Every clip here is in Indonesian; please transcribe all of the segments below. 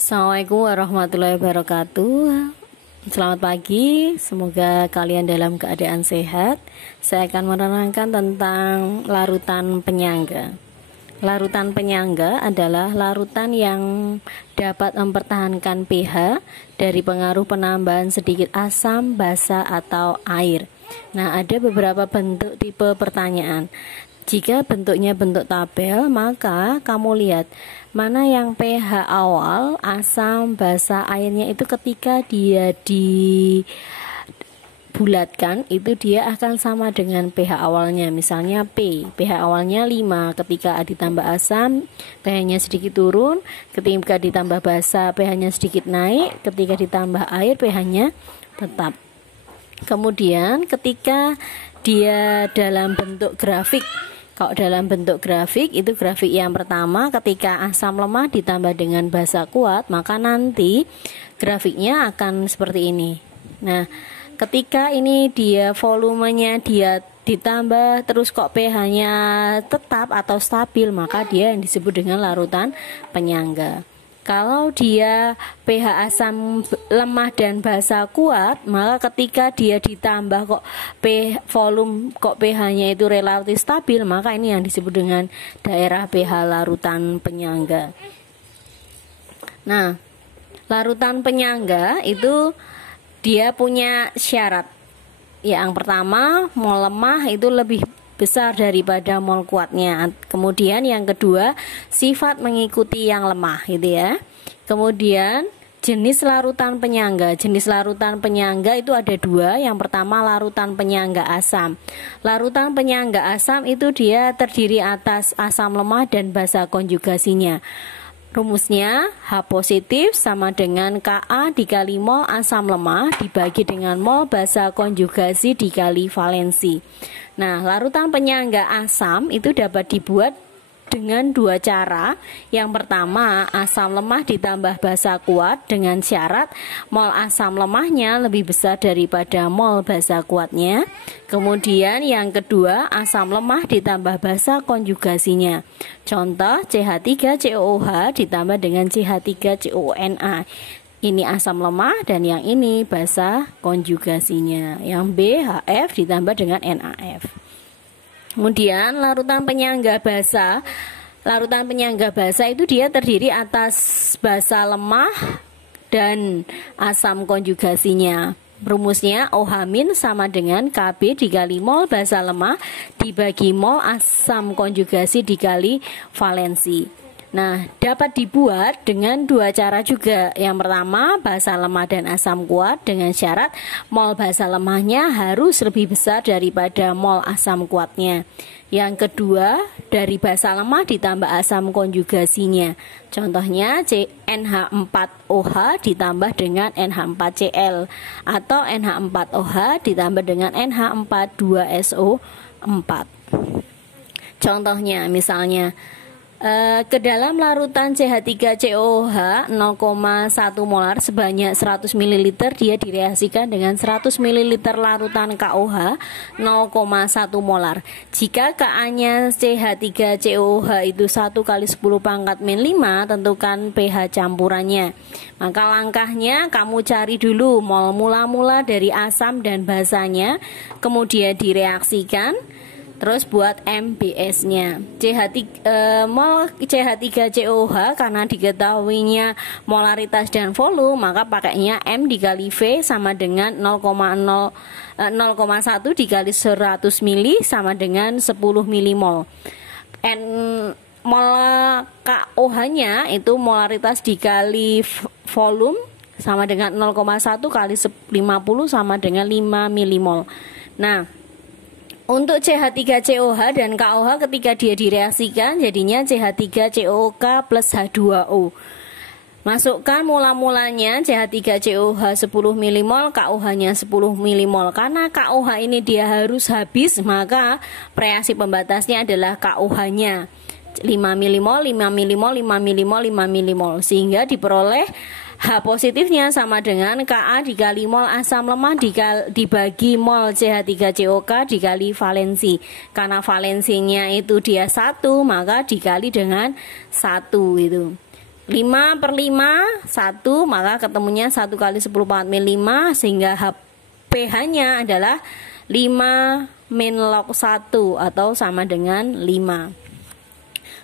Assalamualaikum warahmatullahi wabarakatuh. Selamat pagi, semoga kalian dalam keadaan sehat. Saya akan menerangkan tentang larutan penyangga. Larutan penyangga adalah larutan yang dapat mempertahankan pH dari pengaruh penambahan sedikit asam, basa, atau air. Nah, ada beberapa bentuk tipe pertanyaan. Jika bentuknya bentuk tabel, maka kamu lihat mana yang pH awal, asam, basa, airnya itu ketika dia dibulatkan itu dia akan sama dengan pH awalnya. Misalnya pH awalnya 5, ketika ditambah asam pH-nya sedikit turun, ketika ditambah basa pH-nya sedikit naik, ketika ditambah air pH-nya tetap. Kemudian ketika dia dalam bentuk grafik, kalau dalam bentuk grafik itu grafik yang pertama, ketika asam lemah ditambah dengan basa kuat, maka nanti grafiknya akan seperti ini. Nah, ketika ini dia volumenya dia ditambah terus kok pH-nya tetap atau stabil, maka dia yang disebut dengan larutan penyangga. Kalau dia pH asam lemah dan basa kuat, maka ketika dia ditambah kok volume kok pH-nya itu relatif stabil, maka ini yang disebut dengan daerah pH larutan penyangga. Nah, larutan penyangga itu dia punya syarat. Yang pertama, mol lemah itu lebih besar daripada mol kuatnya. Kemudian yang kedua, sifat mengikuti yang lemah gitu ya. Kemudian jenis larutan penyangga. Jenis larutan penyangga itu ada dua. Yang pertama larutan penyangga asam. Larutan penyangga asam itu dia terdiri atas asam lemah dan basa konjugasinya. Rumusnya H positif sama dengan Ka dikali mol asam lemah dibagi dengan mol basa konjugasi dikali valensi. Nah, larutan penyangga asam itu dapat dibuat dengan dua cara. Yang pertama, asam lemah ditambah basa kuat dengan syarat mol asam lemahnya lebih besar daripada mol basa kuatnya. Kemudian yang kedua, asam lemah ditambah basa konjugasinya. Contoh CH3COOH ditambah dengan CH3COONA. Ini asam lemah dan yang ini basa konjugasinya. Yang B HF ditambah dengan NaF. Kemudian larutan penyangga basa. Larutan penyangga basa itu dia terdiri atas basa lemah dan asam konjugasinya. Rumusnya OH- sama dengan Kb dikali mol basa lemah dibagi mol asam konjugasi dikali valensi. Nah, dapat dibuat dengan dua cara juga. Yang pertama, basa lemah dan asam kuat dengan syarat mol basa lemahnya harus lebih besar daripada mol asam kuatnya. Yang kedua, dari basa lemah ditambah asam konjugasinya. Contohnya NH4OH ditambah dengan NH4Cl atau NH4OH ditambah dengan NH42SO4. Contohnya misalnya ke dalam larutan CH3COOH 0,1 molar sebanyak 100 ml dia direaksikan dengan 100 ml larutan KOH 0,1 molar. Jika Ka-nya CH3COOH itu 1 kali 10 pangkat min 5, tentukan pH campurannya. Maka langkahnya kamu cari dulu mol mula-mula dari asam dan basanya, kemudian direaksikan. Terus buat MBS-nya mol CH3COOH karena diketahuinya molaritas dan volume, maka pakainya M dikali V sama dengan 0,1 dikali 100 mili sama dengan 10 milimol. Mol KOH-nya itu molaritas dikali volume sama dengan 0,1 kali 50 sama dengan 5 milimol. Nah, untuk CH3COH dan KOH ketika dia direaksikan jadinya CH3COK plus H2O. Masukkan mula-mulanya CH3COH 10 milimol, KOH-nya 10 milimol. Karena KOH ini dia harus habis, maka reaksi pembatasnya adalah KOH-nya 5 milimol, 5 milimol, 5 milimol, 5 milimol. Sehingga diperoleh H positifnya sama dengan Ka dikali mol asam lemah dibagi mol CH3COK dikali valensi. Karena valensinya itu dia 1, maka dikali dengan 1 itu. 5/5 1, maka ketemunya 1 kali 10 pangkat min 5, sehingga pH-nya adalah 5-log 1 atau sama dengan 5.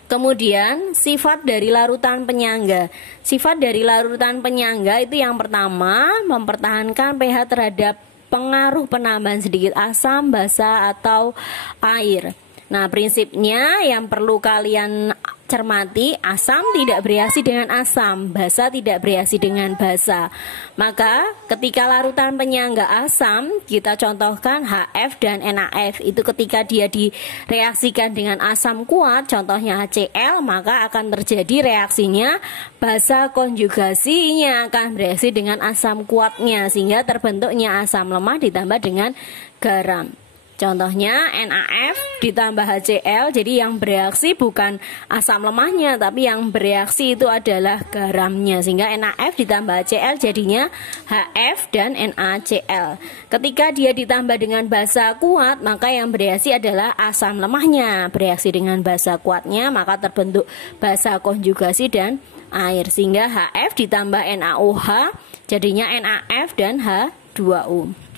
Kemudian sifat dari larutan penyangga. Sifat dari larutan penyangga itu yang pertama, mempertahankan pH terhadap pengaruh penambahan sedikit asam, basa, atau air. Nah, prinsipnya yang perlu kalian cermati, asam tidak bereaksi dengan asam, basa tidak bereaksi dengan basa. Maka ketika larutan penyangga asam, kita contohkan HF dan NaF, itu ketika dia direaksikan dengan asam kuat, contohnya HCl, maka akan terjadi reaksinya basa konjugasinya akan bereaksi dengan asam kuatnya, sehingga terbentuknya asam lemah ditambah dengan garam. Contohnya NaF ditambah HCl, jadi yang bereaksi bukan asam lemahnya, tapi yang bereaksi itu adalah garamnya, sehingga NaF ditambah HCl jadinya HF dan NaCl. Ketika dia ditambah dengan basa kuat, maka yang bereaksi adalah asam lemahnya, bereaksi dengan basa kuatnya, maka terbentuk basa konjugasi dan air, sehingga HF ditambah NaOH jadinya NaF dan H2O.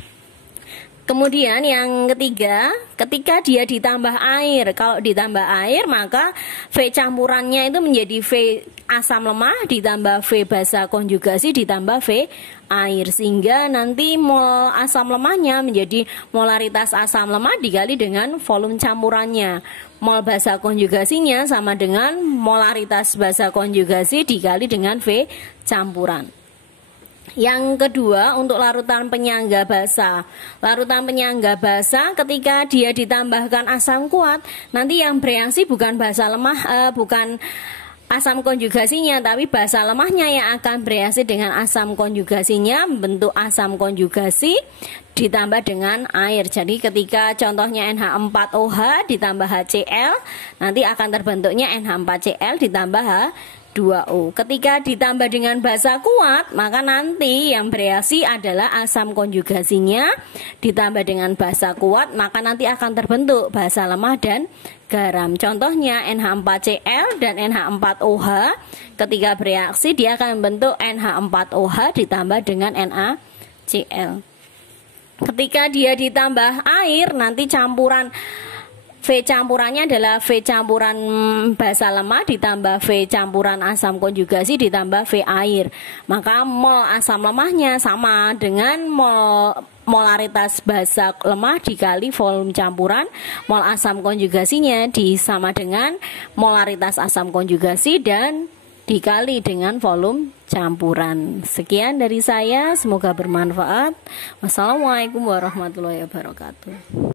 Kemudian yang ketiga, ketika dia ditambah air, kalau ditambah air maka V campurannya itu menjadi V asam lemah ditambah V basa konjugasi ditambah V air, sehingga nanti mol asam lemahnya menjadi molaritas asam lemah dikali dengan volume campurannya. Mol basa konjugasinya sama dengan molaritas basa konjugasi dikali dengan V campuran. Yang kedua, untuk larutan penyangga basa. Larutan penyangga basa ketika dia ditambahkan asam kuat, nanti yang bereaksi bukan basa lemah, bukan asam konjugasinya, tapi basa lemahnya yang akan bereaksi dengan asam konjugasinya, membentuk asam konjugasi ditambah dengan air. Jadi ketika contohnya NH4OH ditambah HCl, nanti akan terbentuknya NH4Cl ditambah H2O. Ketika ditambah dengan basa kuat, maka nanti yang bereaksi adalah asam konjugasinya ditambah dengan basa kuat, maka nanti akan terbentuk basa lemah dan garam. Contohnya NH4Cl dan NH4OH, ketika bereaksi dia akan membentuk NH4OH ditambah dengan NaCl. Ketika dia ditambah air, nanti campuran V campurannya adalah V campuran basa lemah ditambah V campuran asam konjugasi ditambah V air. Maka mol asam lemahnya sama dengan molaritas basa lemah dikali volume campuran. Mol asam konjugasinya sama dengan molaritas asam konjugasi dan dikali dengan volume campuran. Sekian dari saya, semoga bermanfaat. Wassalamualaikum warahmatullahi wabarakatuh.